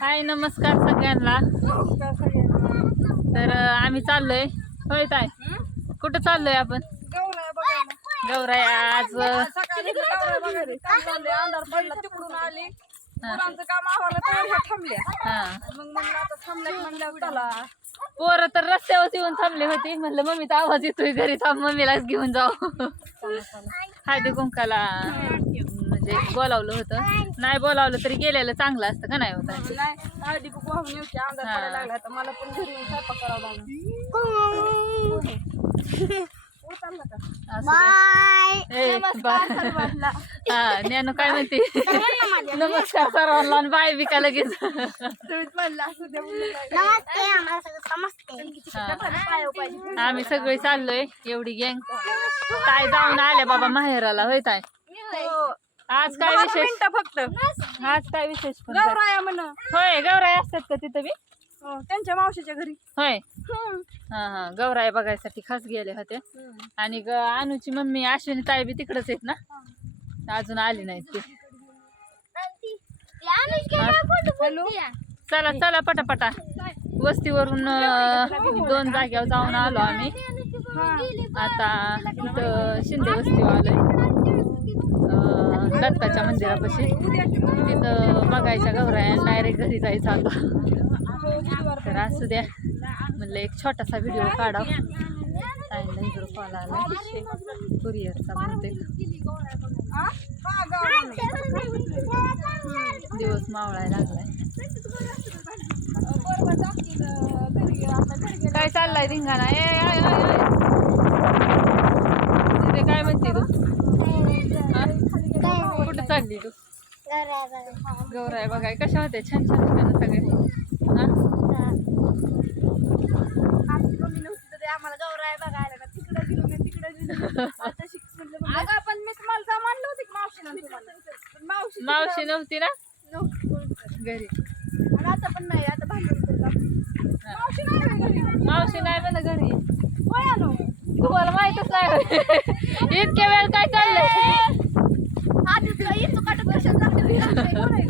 हाय नमस्कार सगळ्यांना. तर आम्ही चाललोय. होय ताई, कुठं चाललोय आपण? गौराई आज सकाळी अंधार पडला तिकडून आली. मुलांचं काम आम्हाला तर थांबल्या. मग आता थांबल्या म्हणल्यावर चला. पोरं तर रस्त्यावर येऊन थांबली होती. म्हणलं मम्मीचा आवाज येतोय घरी, थांब मम्मीलाच घेऊन जाऊ. हळदी कुंकाला म्हणजे बोलावलं होतं. नाही बोलावलं तरी गेलेलं चांगलं असतं का नाही होत? नाही हळदी कुंकू वाहून येऊची अंधार पडायला लागला तर मला पण घरी येऊन स्वयंपाक करावा लागला. ज्ञानू काय म्हणते? नमस्कार सर्वांना आणि बाय बी का लगेच. आम्ही सगळे चाललोय एवढी गँग. काय जाऊन आल्या बाबा माहेराला. होय ताय, आज काय विशेष? फक्त आज काय विशेष? गौराया म्हण. होय, गौराई असतात का तिथं बी? त्यांच्या मावशीच्या घरी. होय. हा हा, गौराई बघायसाठी खास गेले होते. आणि अनुची मम्मी अश्विनी ताई बी तिकडच आहेत ना, अजून आली नाही ती. चला चला पटापटा. वस्तीवरून 2 जाग्यावर जाऊन आलो आम्ही. आता इथं शिंदे वस्तीवर आलोय, दत्ताच्या मंदिरापाशी. तिथं बघायच्या गौराई, डायरेक्ट घरी जायचं आता. तर असू द्या म्हणलं एक छोटासा व्हिडिओ काढाव. ताईंना इकडं कॉल आला कुरिअरचा बहुतेक. दिवस मावळायला लागलाय. काय चाललाय धिंगाणा? तिथे काय म्हणते तू? कुठं चालली तू? गौराई बघाय. कशा होते? छान छान होते ना सगळे. आम्हाला गौराया बघायला का तिकडे गेलो मी तिकडे गेलो. आता पण मी तुम्हाला सामान नव्हती मावशी मावशी नव्हती ना घरी. आणि आता पण नाही. आता मावशी नाही मावशी नाही म्हणा घरी. होय आलो. तुम्हाला माहितच नाही इतक्या वेळ काय चाललंय? आधी तुला इथं काटत कशाला लागते? कोण आहे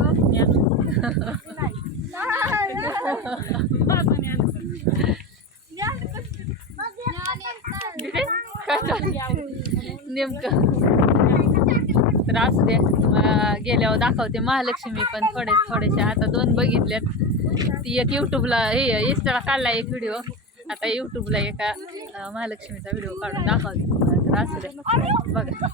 नेमकं. तर असू दे, गेल्यावर दाखवते महालक्ष्मी पण थोडेसे. आता 2 बघितल्यात. ती एक युट्यूबला इंस्टाला काढला एक व्हिडिओ. आता युट्यूबला एका महालक्ष्मीचा व्हिडिओ काढून दाखवते. तर असू दे बघा.